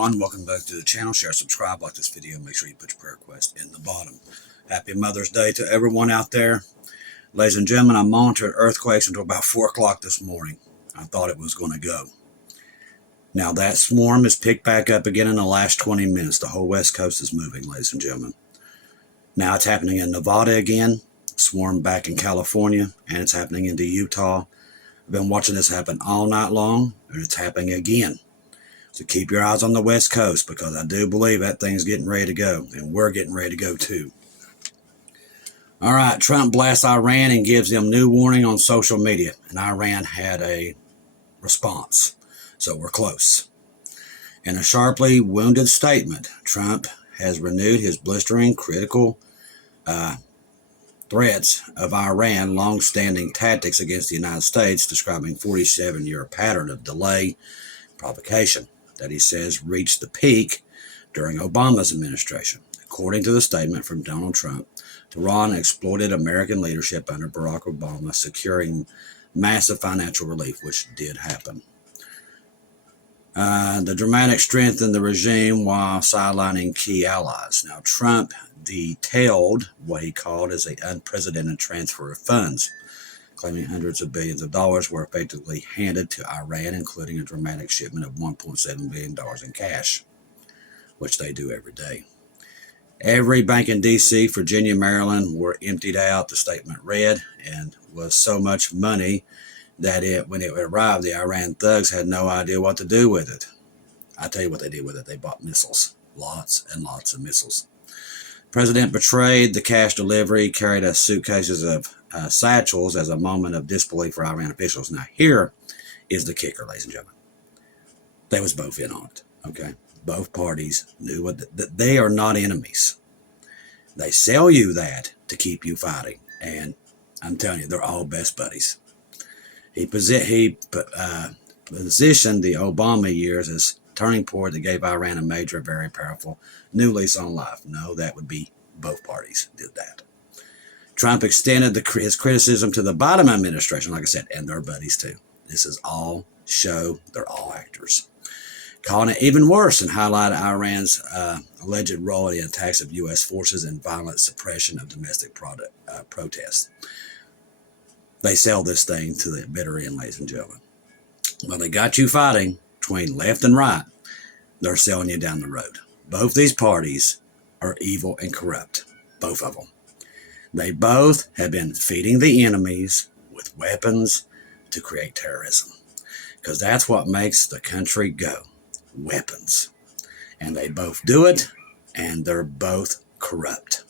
everyone, welcome back to the channel. Share, subscribe, like this video, make sure you put your prayer request in the bottom. Happy Mother's Day to everyone out there. Ladies and gentlemen, I monitored earthquakes until about 4 o'clock this morning. I thought it was going to go. Now that swarm has picked back up again in the last 20 minutes. The whole west coast is moving, ladies and gentlemen. Now it's happening in Nevada again, swarm back in California, and it's happening into Utah. I've been watching this happen all night long, and it's happening again. So keep your eyes on the west coast, because I do believe that thing's getting ready to go, and we're getting ready to go too. All right, Trump blasts Iran and gives them new warning on social media, and Iran had a response, so we're close. In a sharply wounded statement, Trump has renewed his blistering critical threats of Iran's long-standing tactics against the United States, describing 47-year pattern of delay provocation that he says reached the peak during Obama's administration. According to the statement from Donald Trump, Tehran exploited American leadership under Barack Obama, securing massive financial relief, which did happen. The dramatic strength in the regime while sidelining key allies. Now, Trump detailed what he called as an unprecedented transfer of funds, claiming hundreds of billions of dollars were effectively handed to Iran, including a dramatic shipment of $1.7 billion in cash, which they do every day. Every bank in D.C., Virginia, Maryland were emptied out, the statement read, and was so much money that when it arrived, the Iran thugs had no idea what to do with it. I tell you what they did with it. They bought missiles, lots and lots of missiles. The president betrayed the cash delivery, carried us suitcases of satchels as a moment of disbelief for Iran officials. Now, here is the kicker, ladies and gentlemen. They was both in on it, okay? Both parties knew that they are not enemies. They sell you that to keep you fighting, and I'm telling you, they're all best buddies. He positioned the Obama years as turning point that gave Iran a major, very powerful new lease on life. No, that would be both parties did that. Trump extended his criticism to the Biden administration, like I said, and their buddies too. This is all show. They're all actors. Calling it even worse and highlighted Iran's alleged role in the attacks of U.S. forces and violent suppression of domestic protests. They sell this thing to the bitter end, ladies and gentlemen. Well, they got you fighting between left and right. They're selling you down the road. Both these parties are evil and corrupt. Both of them. They both have been feeding the enemies with weapons to create terrorism. Because that's what makes the country go. Weapons. And they both do it, and they're both corrupt.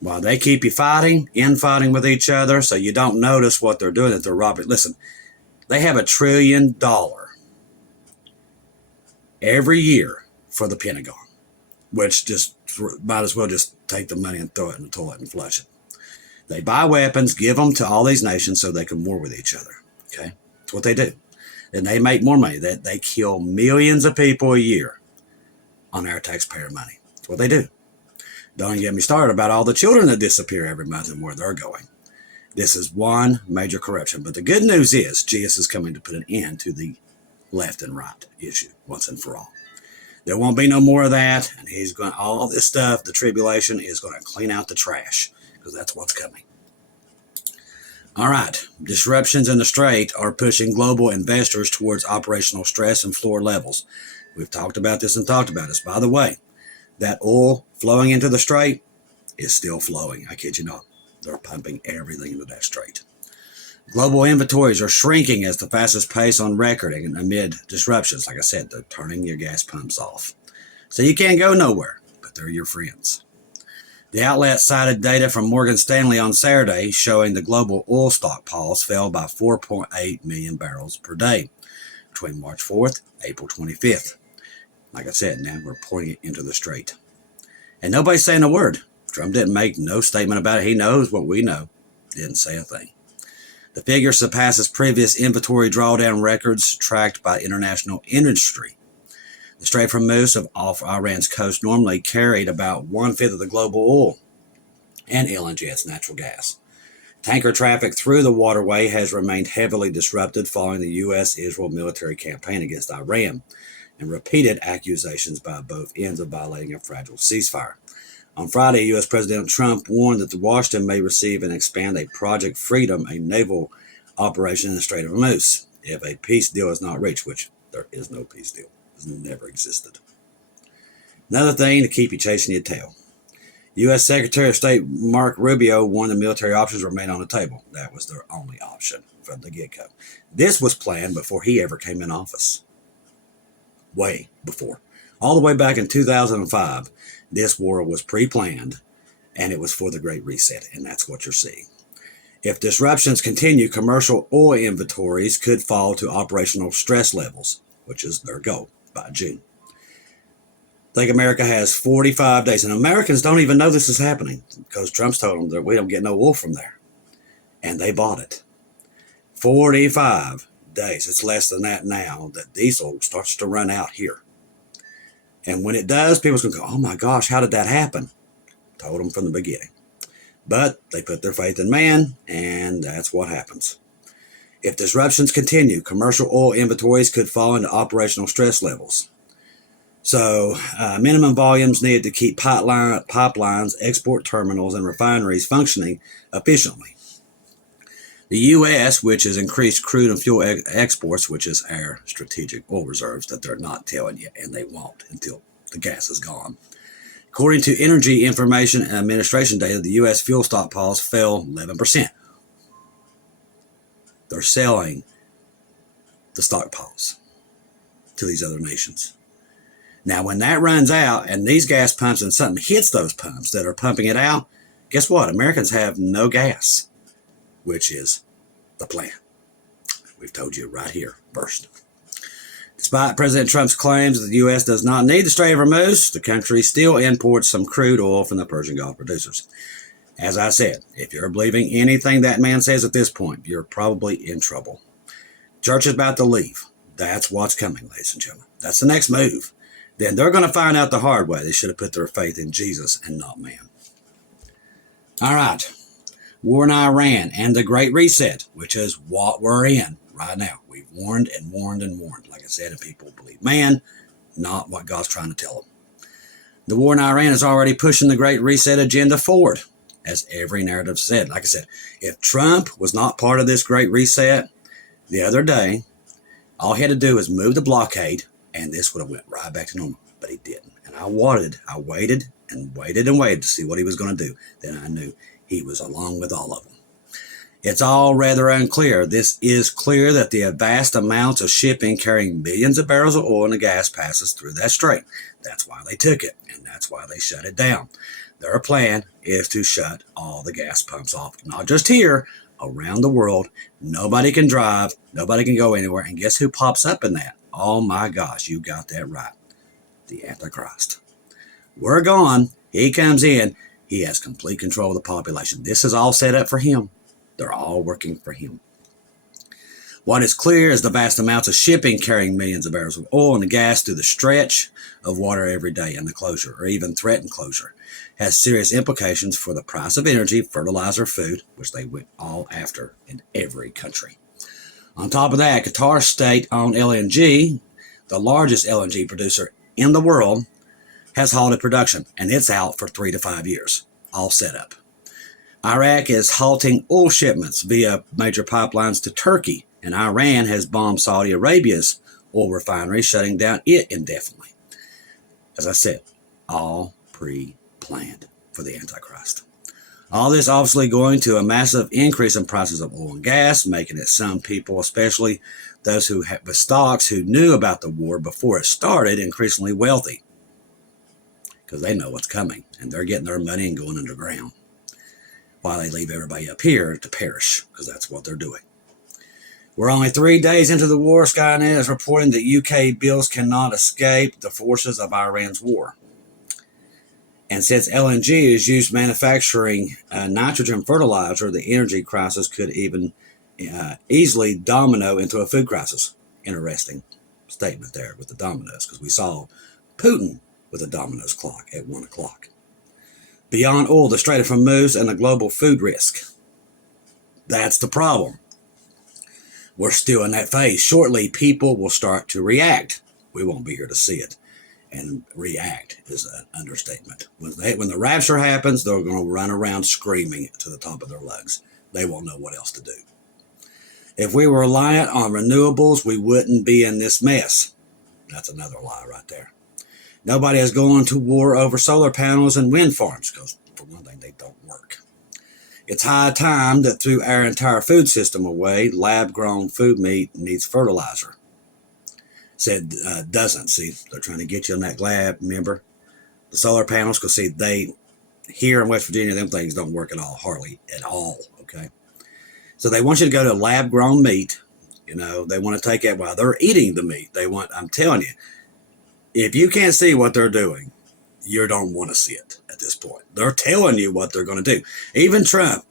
While they keep you infighting with each other, so you don't notice what they're doing, that they're robbing. Listen, they have $1 trillion every year for the Pentagon, which just might as well just take the money and throw it in the toilet and flush it. They buy weapons, give them to all these nations so they can war with each other. Okay, that's what they do. And they make more money. They kill millions of people a year on our taxpayer money. That's what they do. Don't even get me started about all the children that disappear every month and where they're going. This is one major corruption. But the good news is Jesus is coming to put an end to the left and right issue once and for all. There won't be no more of that. And he's going, all this stuff, the tribulation is going to clean out the trash, because that's what's coming. All right. Disruptions in the Strait are pushing global investors towards operational stress and floor levels. We've talked about this and talked about this. By the way, that oil flowing into the Strait is still flowing. I kid you not. They're pumping everything into that Strait. Global inventories are shrinking at the fastest pace on record, and amid disruptions. Like I said, they're turning your gas pumps off. So you can't go nowhere, but they're your friends. The outlet cited data from Morgan Stanley on Saturday showing the global oil stockpiles fell by 4.8 million barrels per day between March 4th, April 25th. Like I said, now we're pouring it into the Strait. And nobody's saying a word. Trump didn't make no statement about it. He knows what we know. Didn't say a thing. The figure surpasses previous inventory drawdown records tracked by international industry. The Strait of Hormuz off Iran's coast normally carried about 1/5 of the global oil and LNG, natural gas. Tanker traffic through the waterway has remained heavily disrupted following the U.S.-Israel military campaign against Iran. and repeated accusations by both ends of violating a fragile ceasefire. On Friday, U.S. President Trump warned that Washington may receive and expand a Project Freedom, a naval operation in the Strait of Hormuz, if a peace deal is not reached, which there is no peace deal. It's never existed. Another thing to keep you chasing your tail. U.S. Secretary of State Mark Rubio warned the military options remain on the table. That was their only option from the get-go. This was planned before he ever came in office. Way before. All the way back in 2005, this war was pre-planned, and it was for the Great Reset, and that's what you're seeing. If disruptions continue, commercial oil inventories could fall to operational stress levels, which is their goal by June. I think America has 45 days, and Americans don't even know this is happening because Trump's told them that we don't get no oil from there, and they bought it. 45 days, it's less than that now, that diesel starts to run out here. And when it does, people's going to go, oh my gosh, how did that happen? Told them from the beginning. But they put their faith in man, and that's what happens. If disruptions continue, commercial oil inventories could fall into operational stress levels. So minimum volumes needed to keep pipelines, export terminals, and refineries functioning efficiently. The U.S., which has increased crude and fuel exports, which is our strategic oil reserves that they're not telling you, and they won't until the gas is gone. According to Energy Information Administration data, the U.S. fuel stockpiles fell 11%. They're selling the stockpiles to these other nations. Now, when that runs out and these gas pumps and something hits those pumps that are pumping it out, guess what? Americans have no gas, which is the plan. We've told you right here first. Despite President Trump's claims that the U.S. does not need the Strait of Hormuz, the country still imports some crude oil from the Persian Gulf producers. As I said, if you're believing anything that man says at this point, you're probably in trouble. Church is about to leave. That's what's coming, ladies and gentlemen. That's the next move. Then they're going to find out the hard way. They should have put their faith in Jesus and not man. All right. War in Iran and the Great Reset, which is what we're in right now. We've warned and warned and warned. Like I said, and people believe man, not what God's trying to tell them. The war in Iran is already pushing the Great Reset agenda forward, as every narrative said. Like I said, if Trump was not part of this Great Reset the other day, all he had to do was move the blockade, and this would have went right back to normal. But he didn't. And I waited and waited to see what he was going to do. Then I knew he was along with all of them. It's all rather unclear. This is clear that the vast amounts of shipping carrying millions of barrels of oil and gas passes through that strait. That's why they took it, and that's why they shut it down. Their plan is to shut all the gas pumps off, not just here, around the world. Nobody can drive, nobody can go anywhere, and guess who pops up in that? Oh my gosh, you got that right. The Antichrist. We're gone. He comes in. He has complete control of the population. This is all set up for him. They're all working for him. What is clear is the vast amounts of shipping carrying millions of barrels of oil and gas through the stretch of water every day, and the closure, or even threatened closure, has serious implications for the price of energy, fertilizer, food, which they went all after in every country. On top of that, Qatar's state-owned LNG, the largest LNG producer in the world, has halted production, and it's out for 3 to 5 years, all set up. Iraq is halting oil shipments via major pipelines to Turkey, and Iran has bombed Saudi Arabia's oil refinery, shutting down it indefinitely. As I said, all pre-planned for the Antichrist. All this obviously going to a massive increase in prices of oil and gas, making it some people, especially those who have the stocks who knew about the war before it started, increasingly wealthy. Because they know what's coming, and they're getting their money and going underground, while they leave everybody up here to perish, because that's what they're doing. We're only 3 days into the war. Skynet is reporting that UK bills cannot escape the forces of Iran's war. And since LNG is used manufacturing nitrogen fertilizer, the energy crisis could even easily domino into a food crisis. Interesting statement there with the dominoes, because we saw Putin with a dominoes clock at 1 o'clock. Beyond oil, the Strait of Hormuz, and the global food risk. That's the problem. We're still in that phase. Shortly, people will start to react. We won't be here to see it. And react is an understatement. When the rapture happens, they're going to run around screaming to the top of their lungs. They won't know what else to do. If we were reliant on renewables, we wouldn't be in this mess. That's another lie right there. Nobody is going to war over solar panels and wind farms because, for one thing, they don't work. It's high time that threw our entire food system away. Lab-grown food meat needs fertilizer. Said doesn't. See, they're trying to get you in that lab, remember? The solar panels, because see, they, here in West Virginia, them things don't work at all, hardly at all, okay? So they want you to go to lab-grown meat. You know, they want to take it while they're eating the meat. They want, I'm telling you, if you can't see what they're doing, you don't want to see it at this point. They're telling you what they're going to do. Even Trump,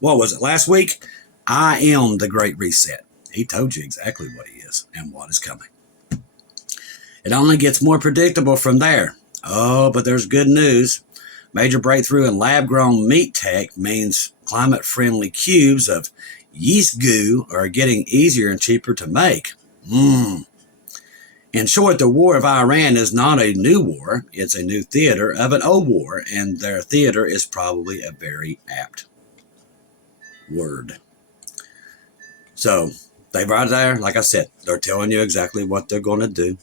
what was it, last week? I am the Great Reset. He told you exactly what he is and what is coming. It only gets more predictable from there. Oh, but there's good news. Major breakthrough in lab-grown meat tech means climate-friendly cubes of yeast goo are getting easier and cheaper to make. In short, the war of Iran is not a new war. It's a new theater of an old war, and their theater is probably a very apt word. So, they right there, like I said, they're telling you exactly what they're going to do.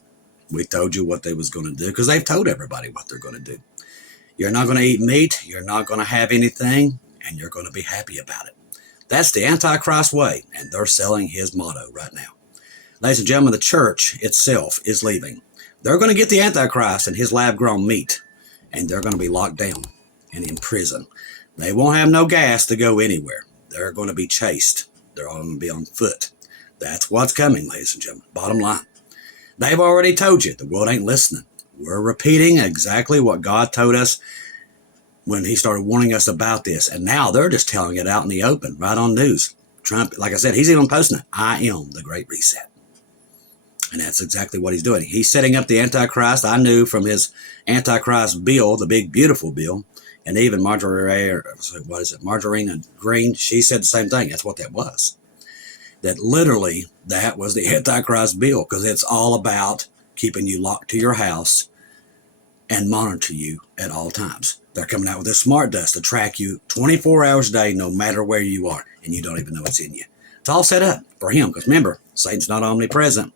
We told you what they was going to do because they've told everybody what they're going to do. You're not going to eat meat. You're not going to have anything, and you're going to be happy about it. That's the Antichrist way, and they're selling his motto right now. Ladies and gentlemen, the church itself is leaving. They're going to get the Antichrist and his lab-grown meat, and they're going to be locked down and in prison. They won't have no gas to go anywhere. They're going to be chased. They're all going to be on foot. That's what's coming, ladies and gentlemen. Bottom line. They've already told you. The world ain't listening. We're repeating exactly what God told us when he started warning us about this. And now they're just telling it out in the open, right on news. Trump, like I said, he's even posting it. I am the Great Reset. And that's exactly what he's doing. He's setting up the Antichrist. I knew from his Antichrist bill, the big, beautiful bill, and even Margarina Green, she said the same thing. That's what that was. That literally, that was the Antichrist bill, because it's all about keeping you locked to your house and monitor you at all times. They're coming out with this smart dust to track you 24 hours a day, no matter where you are, and you don't even know it's in you. It's all set up for him, because remember, Satan's not omnipresent.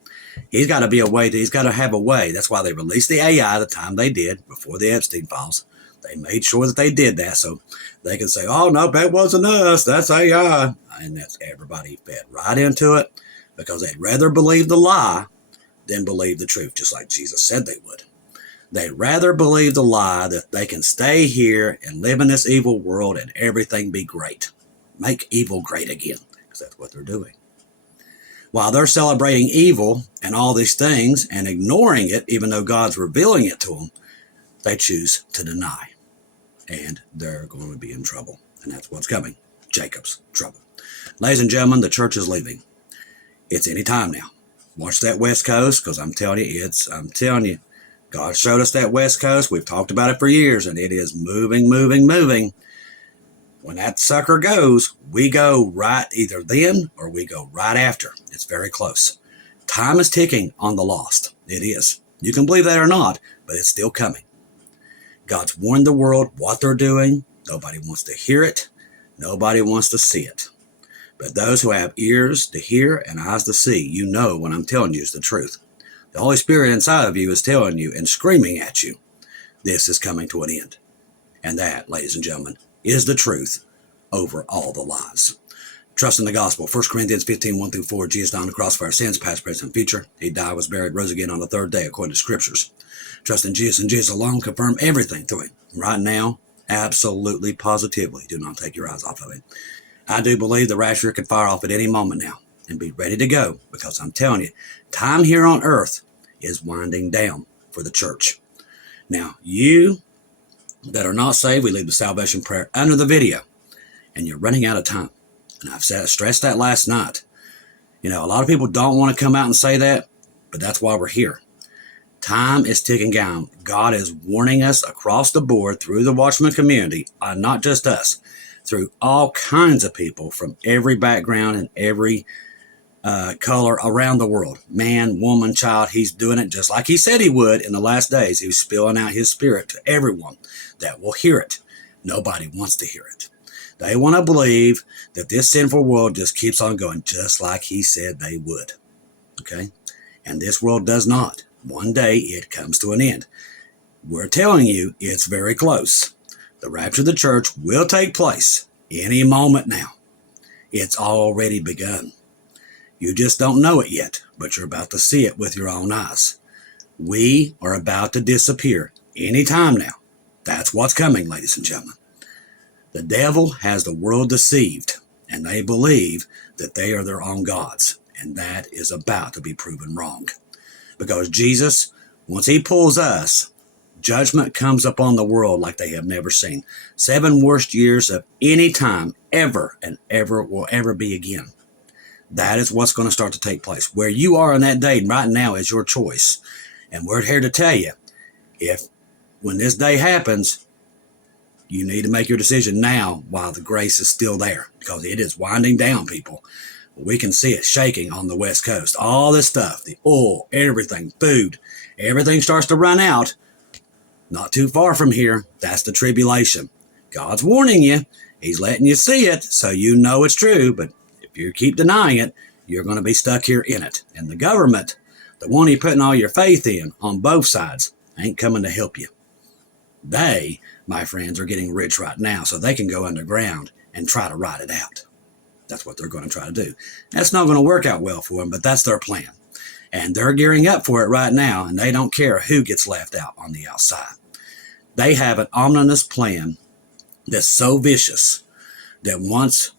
He's got to be a way, he's got to have a way. That's why they released the AI the time they did, before the Epstein files. They made sure that they did that so they can say, oh, no, that wasn't us, that's AI. And that's everybody fed right into it because they'd rather believe the lie than believe the truth, just like Jesus said they would. They'd rather believe the lie that they can stay here and live in this evil world and everything be great. Make evil great again, because that's what they're doing. While they're celebrating evil and all these things and ignoring it, even though God's revealing it to them, they choose to deny. And they're going to be in trouble. And that's what's coming. Jacob's trouble. Ladies and gentlemen, the church is leaving. It's any time now. Watch that West Coast, because I'm telling you, God showed us that West Coast. We've talked about it for years, and it is moving, moving, moving. When that sucker goes, we go right either then or we go right after. It's very close. Time is ticking on the lost. It is. You can believe that or not, but it's still coming. God's warned the world what they're doing. Nobody wants to hear it. Nobody wants to see it. But those who have ears to hear and eyes to see, you know when I'm telling you is the truth. The Holy Spirit inside of you is telling you and screaming at you, this is coming to an end. And that, ladies and gentlemen, is the truth over all the lies. Trust in the gospel. 1 Corinthians 15, 1-4. Jesus died on the cross for our sins, past, present, and future. He died, was buried, rose again on the third day, according to scriptures. Trust in Jesus and Jesus alone. Confirm everything through him. Right now, absolutely, positively, do not take your eyes off of it. I do believe the rapture could fire off at any moment now and be ready to go, because I'm telling you, time here on earth is winding down for the church. Now, you that are not saved, we leave the salvation prayer under the video, and you're running out of time. And I've stressed that last night. You know, a lot of people don't want to come out and say that, but that's why we're here. Time is ticking down. God is warning us across the board through the Watchman community, not just us, through all kinds of people from every background and every color around the world. Man, woman, child, he's doing it just like he said he would in the last days. He was spilling out his spirit to everyone that will hear it. Nobody wants to hear it. They want to believe that this sinful world just keeps on going just like he said they would. Okay? And this world does not. One day it comes to an end. We're telling you it's very close. The rapture of the church will take place any moment now. It's already begun. You just don't know it yet, but you're about to see it with your own eyes. We are about to disappear any time now. That's what's coming, ladies and gentlemen. The devil has the world deceived, and they believe that they are their own gods, and that is about to be proven wrong. Because Jesus, once he pulls us, judgment comes upon the world like they have never seen. 7 worst years of any time ever and ever will ever be again. That is what's going to start to take place. Where you are on that day right now is your choice. And we're here to tell you, when this day happens, you need to make your decision now while the grace is still there, because it is winding down, people. We can see it shaking on the West Coast. All this stuff, the oil, everything, food, everything starts to run out. Not too far from here, that's the tribulation. God's warning you. He's letting you see it so you know it's true. But if you keep denying it, you're going to be stuck here in it. And the government, the one you're putting all your faith in on both sides, ain't coming to help you. They, my friends, are getting rich right now so they can go underground and try to ride it out. That's what they're going to try to do. That's not going to work out well for them, but that's their plan. And they're gearing up for it right now, and they don't care who gets left out on the outside. They have an ominous plan that's so vicious that once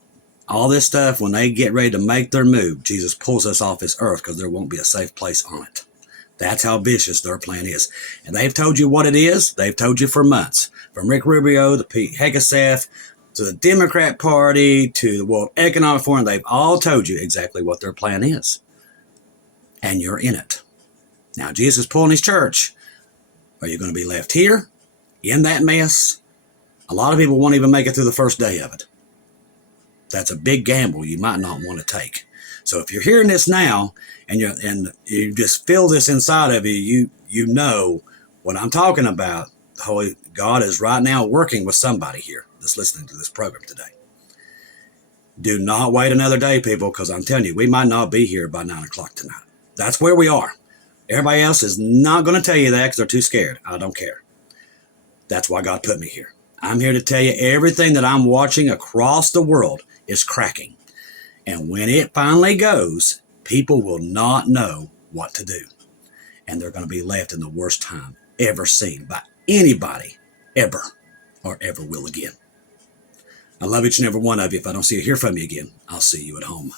all this stuff, when they get ready to make their move, Jesus pulls us off this earth because there won't be a safe place on it. That's how vicious their plan is. And they've told you what it is. They've told you for months. From Rick Rubio to Pete Hegseth to the Democrat Party to the World Economic Forum, they've all told you exactly what their plan is. And you're in it. Now, Jesus is pulling his church. Are you going to be left here in that mess? A lot of people won't even make it through the first day of it. That's a big gamble you might not want to take. So if you're hearing this now and you just feel this inside of you, you know what I'm talking about. The Holy God is right now working with somebody here that's listening to this program today. Do not wait another day, people, because I'm telling you, we might not be here by 9 o'clock tonight. That's where we are. Everybody else is not going to tell you that because they're too scared. I don't care. That's why God put me here. I'm here to tell you everything that I'm watching across the world is cracking. And when it finally goes, people will not know what to do. And they're going to be left in the worst time ever seen by anybody, ever, or ever will again. I love each and every one of you. If I don't see or hear from you again, I'll see you at home.